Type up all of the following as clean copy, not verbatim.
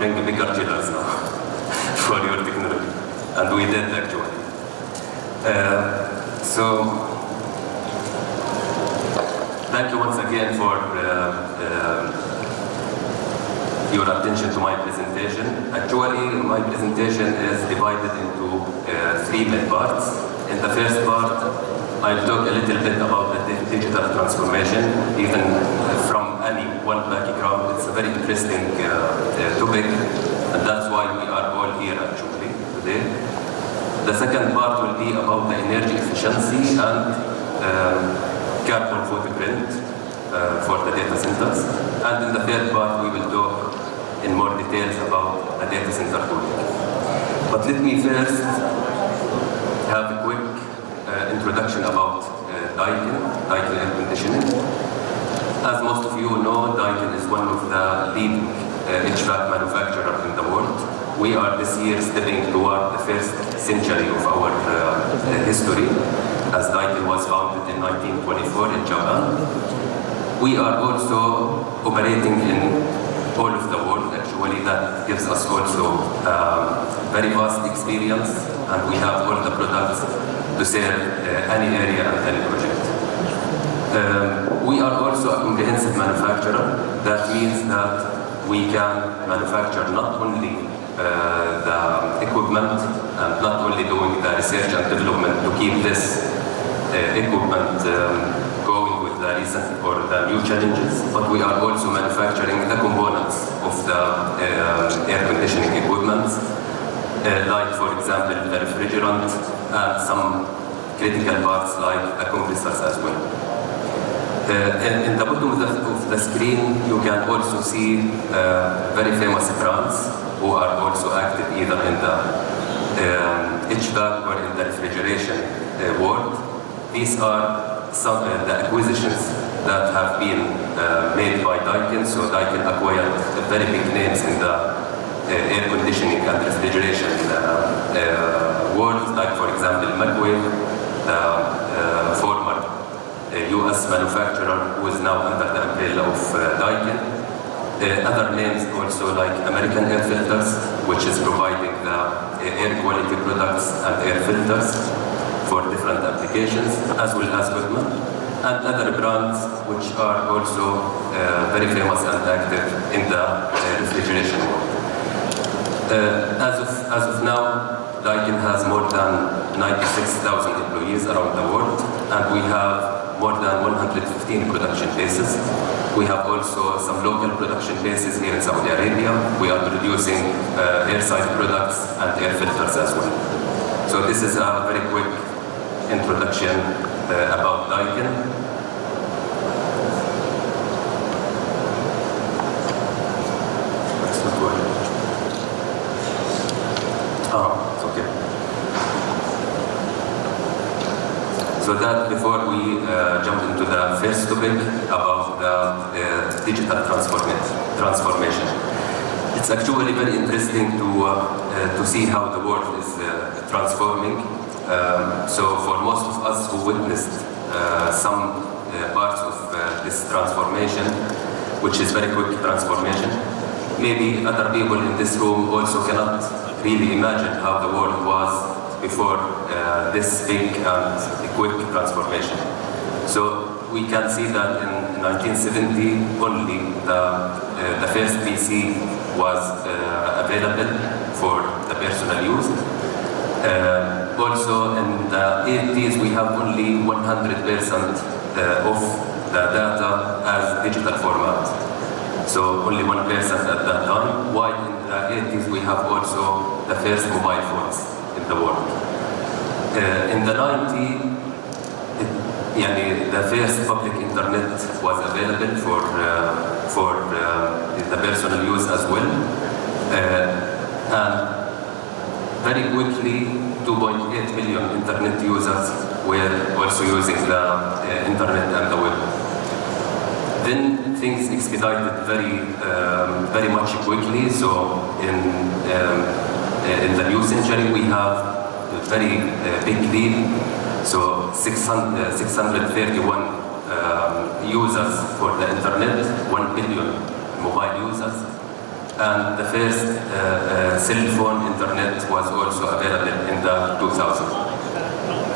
bring bigger chillers now for your technology. And we did actually. So thank you once again for your attention to my presentation. Actually, my presentation is divided into three main parts. In the first part, I'll talk a little bit about the digital transformation, even from any one background. It's a very interesting topic, and that's why we are all here actually today. The second part will be about the energy efficiency and carbon footprint for the data centers. And in the third part, we will talk in more details about the data center cooling. But let me first have a quick introduction about Daikin air conditioning. As most of you know, Daikin is one of the leading HVAC manufacturers in the world. We are this year stepping toward the first century of our history, as Daikin was founded in 1924 in Japan. We are also operating in all of the world, actually. That gives us also very vast experience, and we have all the products to serve any area and any project. We are also a comprehensive manufacturer. That means that we can manufacture not only the equipment and not only doing the research and development to keep this equipment going with the recent or the new challenges, but we are also manufacturing the components of the air conditioning equipment, like for example the refrigerant and some critical parts like the compressors as well. In the bottom of the screen, you can also see very famous brands who are also active either in the HVAC or in the refrigeration world. These are some the acquisitions that have been made by Daikin. So Daikin acquired very big names in the air conditioning and refrigeration world, like for example Microwave, the former US manufacturer who is now under the umbrella of Daikin. Other names also like American Air Filters, which is providing the air quality products and air filters for different applications, as well as Goodman, and other brands which are also very famous and active in the refrigeration world. As of now, Daikin has more than 96,000 employees around the world, and we have more than 115 production bases. We have also some local production bases here in Saudi Arabia. We are producing airside products and air filters as well. So this is a very quick introduction about Daikin. It's not working. It's okay. So that before we jump into the first topic about the digital transformation. It's actually very interesting to see how the world is transforming. So for most of us who witnessed some parts of this transformation, which is very quick transformation, maybe other people in this room also cannot really imagine how the world was before this big and quick transformation. So we can see that in 1970 only the first PC was available for the personal use. Also in the 80s we have only 100% of the data as digital format. So only 1% at that time, while in the 80s we have also the first mobile phones in the world. In the 90s, the first public internet was available for the personal use as well. And very quickly, 2.8 million internet users were also using the internet and the web. Then things expedited very much quickly. So in the new century, we have a very big lead. So 631 users for the internet, 1 billion mobile users, and the first cell phone internet was also available in the 2000s.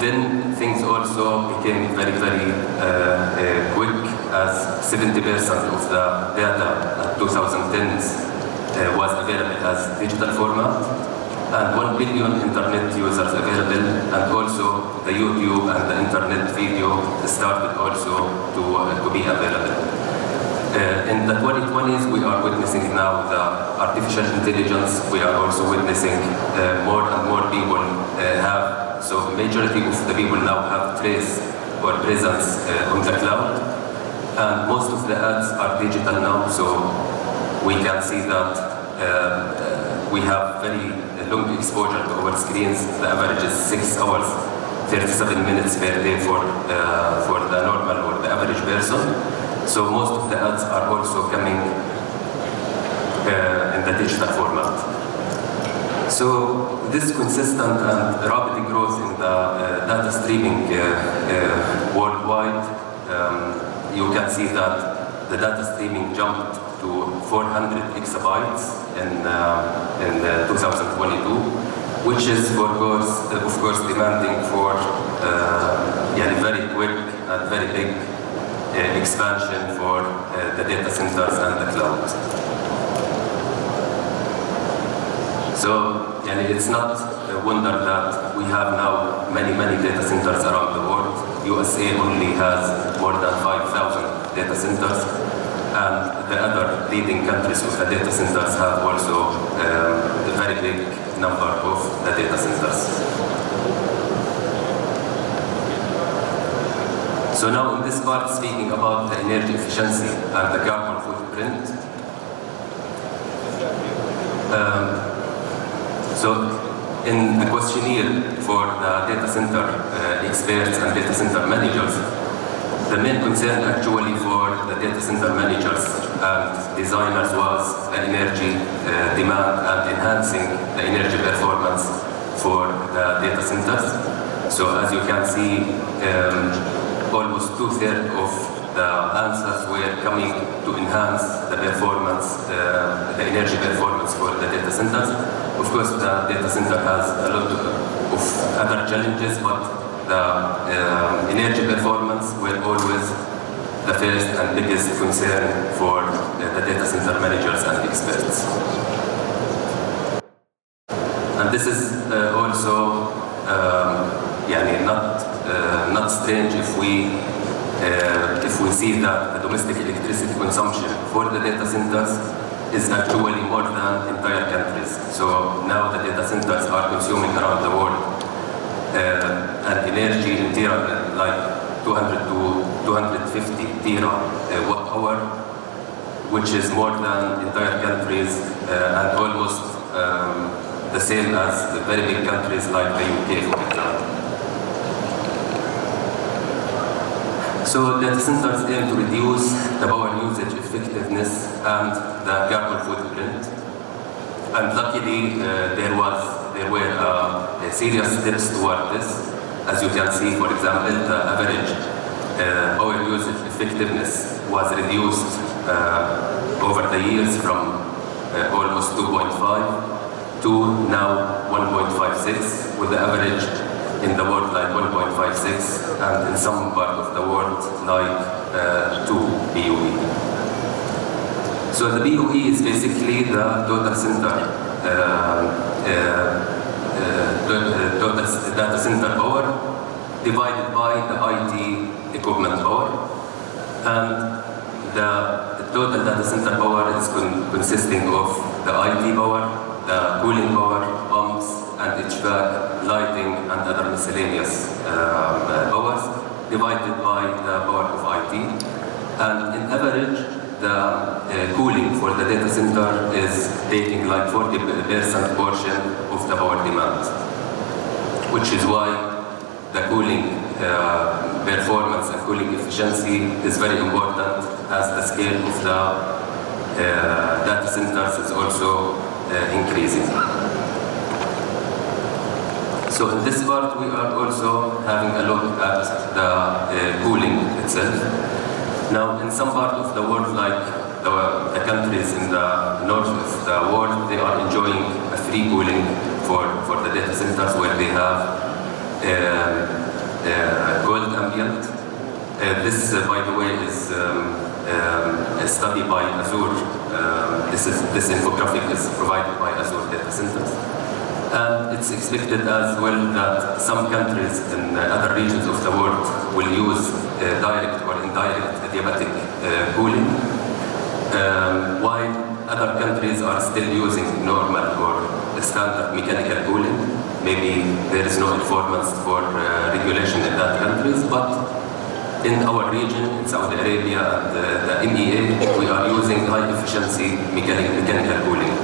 Then things also became very, very quick, as 70% of the data at 2010s was available as digital format, and 1 billion internet users available, and also the YouTube and the internet video started also to be available. In the 2020s, we are witnessing now the artificial intelligence. We are also witnessing more and more people have, so majority of the people now have trace or presence on the cloud, and most of the ads are digital now, so we can see that we have very long exposure to our screens. The average is 6 hours, 37 minutes per day for the normal or the average person. So most of the ads are also coming in the digital format. So this consistent and rapid growth in the data streaming worldwide, you can see that the data streaming jumped to 400 exabytes in 2022, which is of course demanding for very quick and very big expansion for the data centers and the cloud. So it's not a wonder that we have now many data centers around the world. USA only has more than 5,000 data centers, and the other leading countries of the data centers have also a very big number of the data centers. So now in this part, speaking about the energy efficiency and the carbon footprint. So in the questionnaire for the data center experts and data center managers, the main concern actually for the data center managers and designers was the energy demand and enhancing the energy performance for the data centers. So as you can see, almost 2/3 of the answers were coming to enhance the performance, the energy performance for the data centers. Of course, the data center has a lot of other challenges, but the energy performance were always the first and biggest concern for the data center managers and experts. And this is also not strange if we see that the domestic electricity consumption for the data centers is actually more than entire countries. So now the data centers are consuming around the world and energy in tera, like 200 to 250 tera watt hour, which is more than entire countries and almost the same as the very big countries like the UK, for example. So data centers aim to reduce the power usage effectiveness and the carbon footprint. And luckily, there were serious steps toward this. As you can see, for example, the average power usage effectiveness was reduced over the years from almost 2.5 to now 1.56, with the average in the world like 1.56, and in some part of the world like 2 BOE. So the BOE is basically the data center data center power divided by the IT equipment power, and the total data center power is consisting of the IT power, the cooling power, pumps, and HVAC, lighting, and other miscellaneous powers, divided by the power of IT. And in average, the cooling for the data center is taking like 40% portion of the power demand, which is why the cooling performance and cooling efficiency is very important, as the scale of the data centers is also increasing. So in this part, we are also having a look at the cooling itself. Now, in some part of the world, like the countries in the north of the free cooling for the data centers where they have cold ambient. This, by the way, is a study by Azure. This infographic is provided by Azure Data Centers. And it's expected as well that some countries in other regions of the world will use direct or indirect adiabatic cooling, while other countries are still using normal or standard mechanical cooling. Maybe there is no informants for regulation in that countries, but in our region, in Saudi Arabia and the MEA, we are using high efficiency mechanical cooling.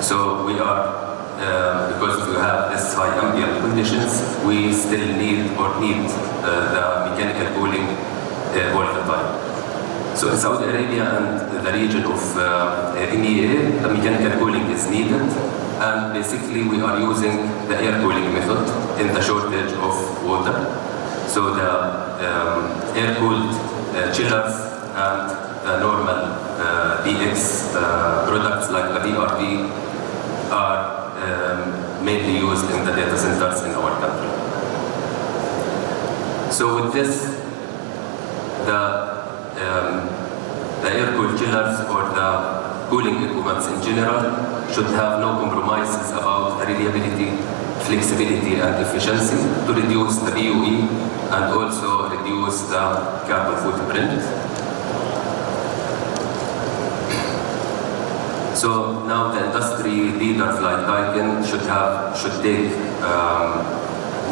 So we are, because we have this high ambient conditions, we still need the mechanical cooling all the time. So in Saudi Arabia and the region of MEA, the mechanical cooling is needed, and basically we are using the air cooling method in the shortage of water. So the air-cooled chillers and the normal DX products like the VRV are mainly used in the data centers in our country. So with this, the air-cooled chillers or the cooling equipments in general should have no compromises about the reliability, flexibility and efficiency to reduce the BOE and also reduce the carbon footprint. So now the industry leaders like Daikin should take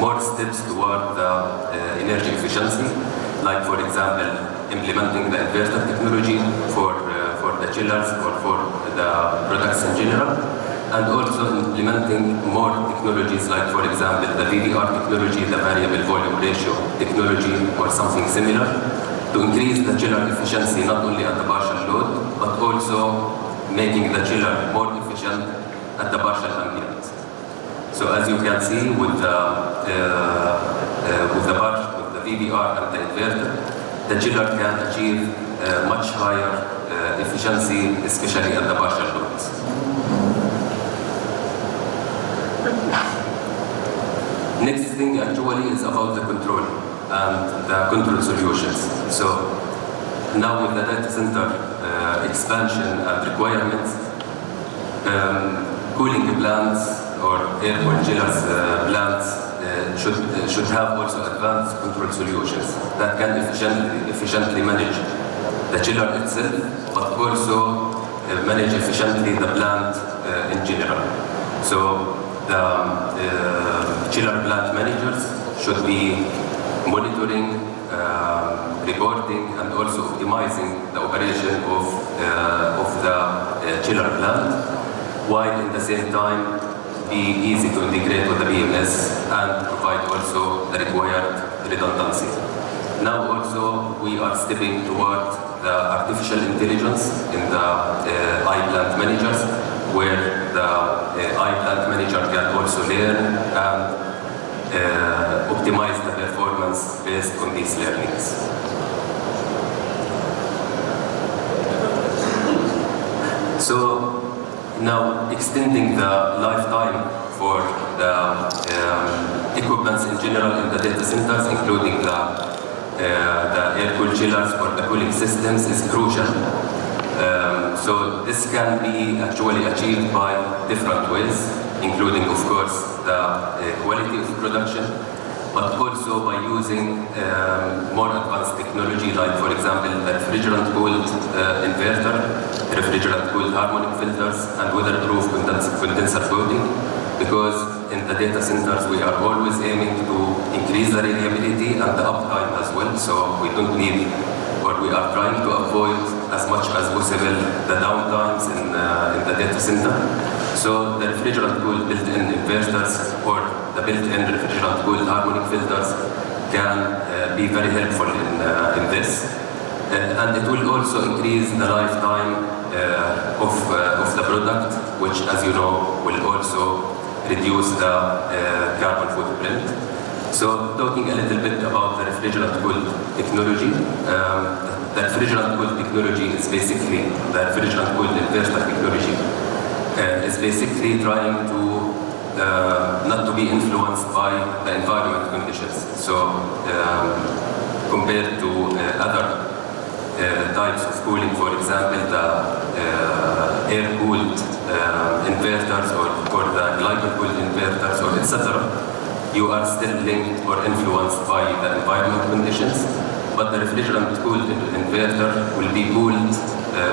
more steps toward the energy efficiency, like for example, implementing the inverter technology for the chillers or for the products in general, and also implementing more technologies like, for example, the VDR technology, the variable volume ratio technology, or something similar, to increase the chiller efficiency not only at the partial load, but also making the chiller more efficient at the partial ambient. So as you can see with the VDR and the inverter, the chiller can achieve much higher efficiency, especially at the partial loads. Next thing actually is about the control and the control solutions. So now with the data center expansion and requirements, cooling plants or air-cooled chillers plants should have also advanced control solutions that can efficiently manage the chiller itself, but also manage efficiently the plant in general. So the chiller plant managers should be monitoring, reporting, and also optimizing the operation of the chiller plant, while at the same time be easy to integrate with the BMS and provide also the required redundancy. Now also we are stepping toward the artificial intelligence in the iPlant managers, where the iPlant manager can also learn and optimize the performance based on these learnings. So now extending the lifetime for the equipments in general in the data centers, including the air-cooled chillers or the cooling systems, is crucial. So this can be actually achieved by different ways, including of course the quality of production, but also by using more advanced technology, like for example the refrigerant-cooled inverter, refrigerant-cooled harmonic filters, and weatherproof condenser coating, because in the data centers we are always aiming to increase the reliability and the uptime as well, so we don't need, or we are trying to avoid as much as possible the downtimes in the data center. So the refrigerant-cooled built-in inverters or the built-in refrigerant-cooled harmonic filters can be very helpful in this. And it will also increase the lifetime of the product, which, as you know, will also reduce the carbon footprint. So talking a little bit about the refrigerant-cooled technology, the refrigerant-cooled technology is basically the refrigerant-cooled inverter technology. Is is basically trying to not to be influenced by the environment conditions. So compared to other types of cooling, for example, the air-cooled inverters or the glycol-cooled inverters or etc., you are still linked or influenced by the environment conditions, but the refrigerant-cooled inverter will be cooled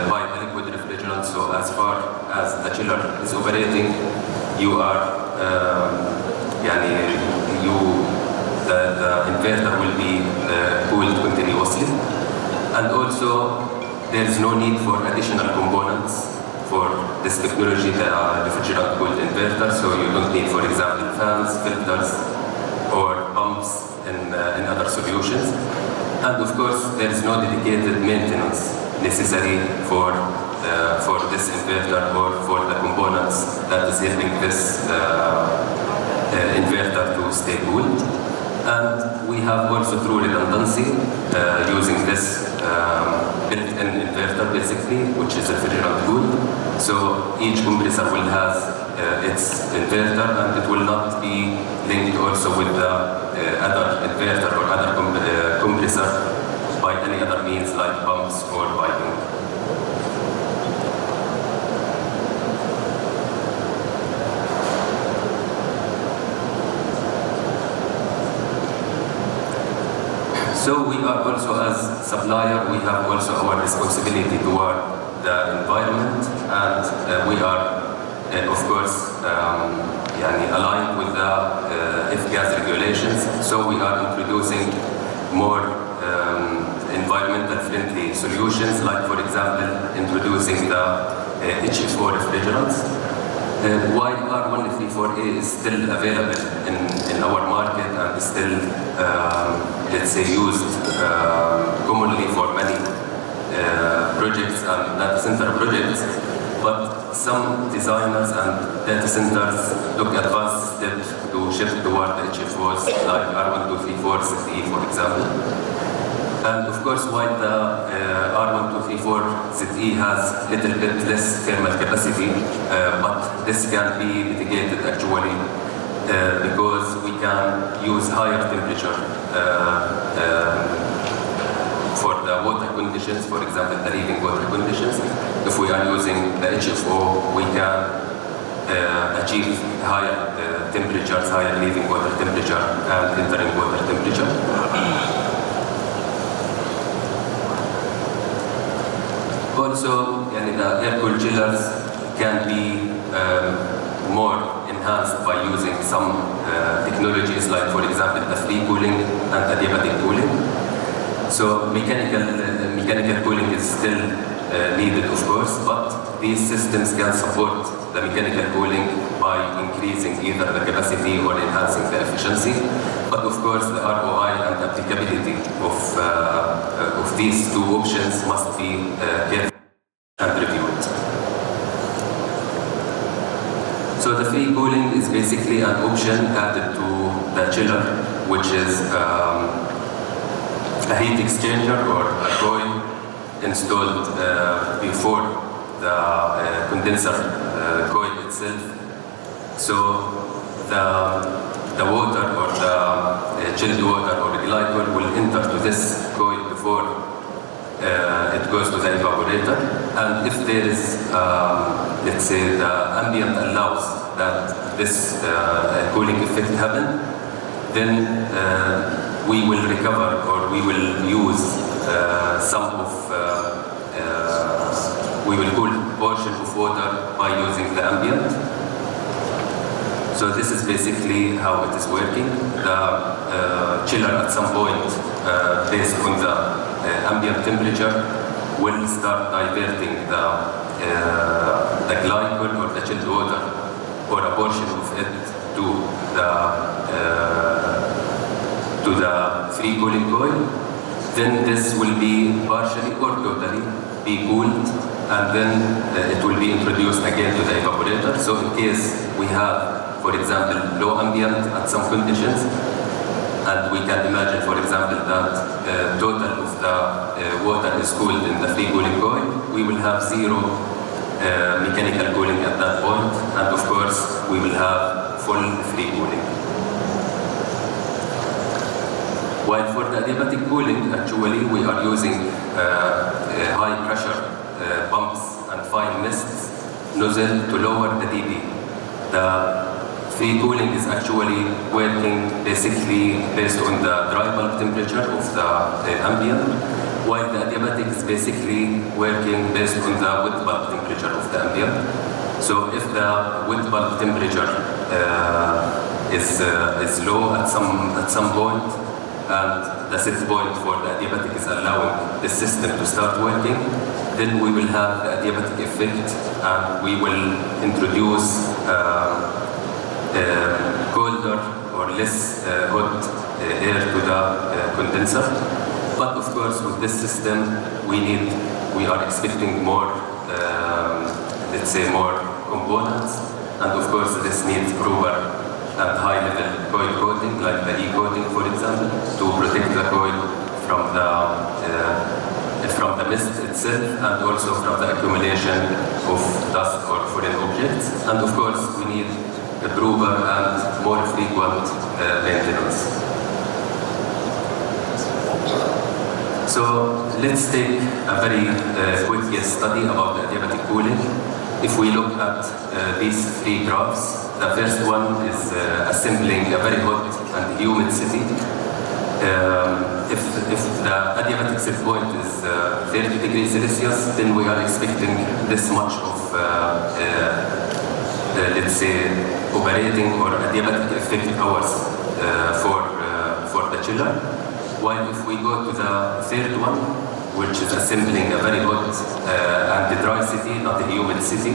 by the liquid refrigerant. So as far as the chiller is operating, you are the inverter will be cooled continuously. And also, there is no need for additional components for this technology, the refrigerant-cooled inverter. So you don't need, for example, fans, filters, or pumps in other solutions. And of course, there is no dedicated maintenance necessary for this inverter or for the components that is helping this inverter to stay cooled. And we have also true redundancy using this built-in inverter basically, which is refrigerant cooled. So each compressor will have its inverter, and it will not be linked also with the other inverter or other compressor by any other means like pumps or piping. So we are also, as supplier, we have also our responsibility toward the environment, and we are, of course, aligned with the F-gas regulations. So we are introducing more environmental friendly solutions, like for example, introducing the HFO refrigerants. While R134A is still available in our market and is still, let's say, used commonly for many projects and data center projects, but some designers and data centers took advanced steps to shift toward the HFOs, like R1234ZE, for example. And of course, while the R1234ZE has a little bit less thermal capacity, but this can be mitigated actually because we can use higher temperature for the water conditions, for example, the leaving water conditions. If we are using the HFO, we can achieve higher temperatures, higher leaving water temperature and entering water temperature. Also, the air-cooled chillers can be more enhanced by using some technologies like, for example, the free cooling and adiabatic cooling. So mechanical cooling is still needed, of course, but these systems can support the mechanical cooling by increasing either the capacity or enhancing the efficiency. But of course, the ROI and applicability of these two options must be carefully and reviewed. So the free cooling is basically an option added to the chiller, which is a heat exchanger or a coil installed before the condenser coil itself. So the water or the chilled water or the glycol will enter to this coil before it goes to the evaporator. And if there is, let's say, the ambient allows that this cooling effect happen, then we will recover or we will use we will cool portion of water by using the ambient. So this is basically how it is working. The chiller at some point, based on the ambient temperature, will start diverting the glycol or the chilled water or a portion of it to the free cooling coil. Then this will be partially or totally be cooled, and then it will be introduced again to the evaporator. So in case we have, for example, low ambient at some conditions, and we can imagine, for example, that total of the water is cooled in the free cooling coil, we will have zero mechanical cooling at that point, While for the adiabatic cooling, actually we are using high pressure pumps and fine mists nozzle to lower the dB. The free cooling is actually working basically based on the dry bulb temperature of the ambient, while the adiabatic is basically working based on the wet bulb temperature of the ambient. So if the wet bulb temperature is low at some point, and the set point for the adiabatic is allowing the system to start working, then we will have the adiabatic effect, and we will introduce colder or less hot air to the condenser. But of course, with this system, we are expecting more, let's say, more components, and of course, this needs proper and high-level coil coating, like the E-coating, for example, to protect the coil from the mist itself, and also from the accumulation of dust or foreign objects. And of course, we need a proper and more frequent maintenance. So let's take a very quick case study about the adiabatic cooling. If we look at these three graphs, the first one is assembling a very hot and humid city. If the adiabatic set point is 30 degrees Celsius, then we are expecting this much of, let's say, operating or adiabatic effect hours for the chiller. While if we go to the third one, which is assembling a very hot and dry city, not a humid city,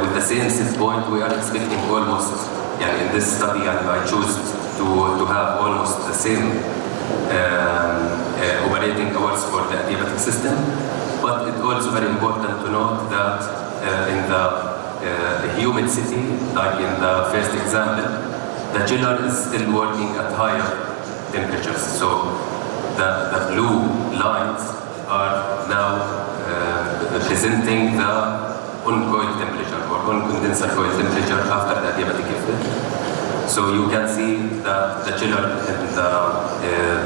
with the same set point, we are expecting almost, in this study, and I choose to have almost the same operating hours for the adiabatic system. But it's also very important to note that in the humid city, like in the first example, the chiller is still working at higher temperatures. So the blue lines are now representing the on-coil temperature or on-condenser coil temperature after the adiabatic effect. So you can see that the chiller in the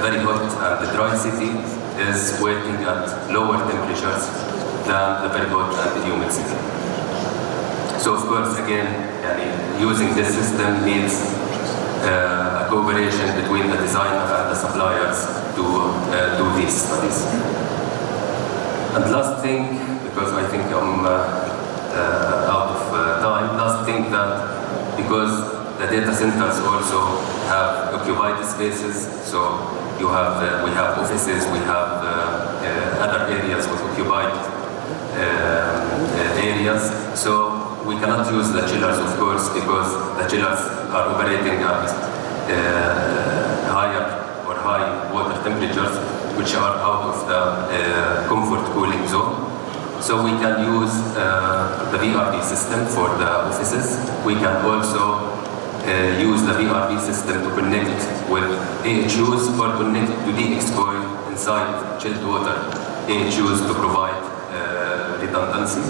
very hot and the dry city is working at lower temperatures than the very hot and the humid city. So of course, again, using this system needs a cooperation between the designer and the suppliers to do these studies. And last thing, because I think I'm out of time, last thing that because the data centers also have occupied spaces, so we have offices, we have other areas with occupied areas. So we cannot use the chillers, of course, because the chillers are operating at higher or high water temperatures, which are out of the comfort cooling zone. So we can use the VRV system for the offices. We can also use the VRV system to connect with AHUs or connect to DX coil inside chilled water AHUs to provide redundancy.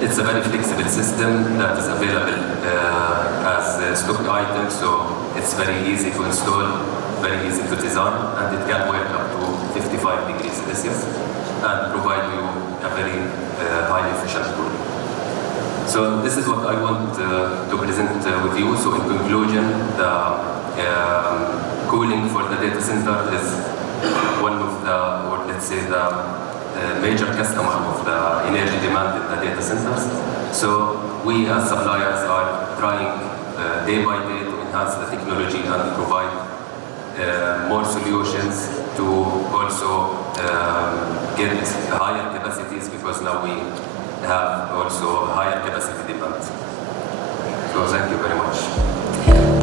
It's a very flexible system that is available as a stock item, so it's very easy to install, very easy to design, and it can work up to 55 degrees Celsius and provide you a very highly efficient cooling. So this is what I want to present with you. So in conclusion, the cooling for the data center is one of the, or let's say the major customer of the energy demand in the data centers. So we as suppliers are trying day by day to enhance the technology and provide more solutions to also get higher capacities, because now we have also higher capacity demand. So thank you very much.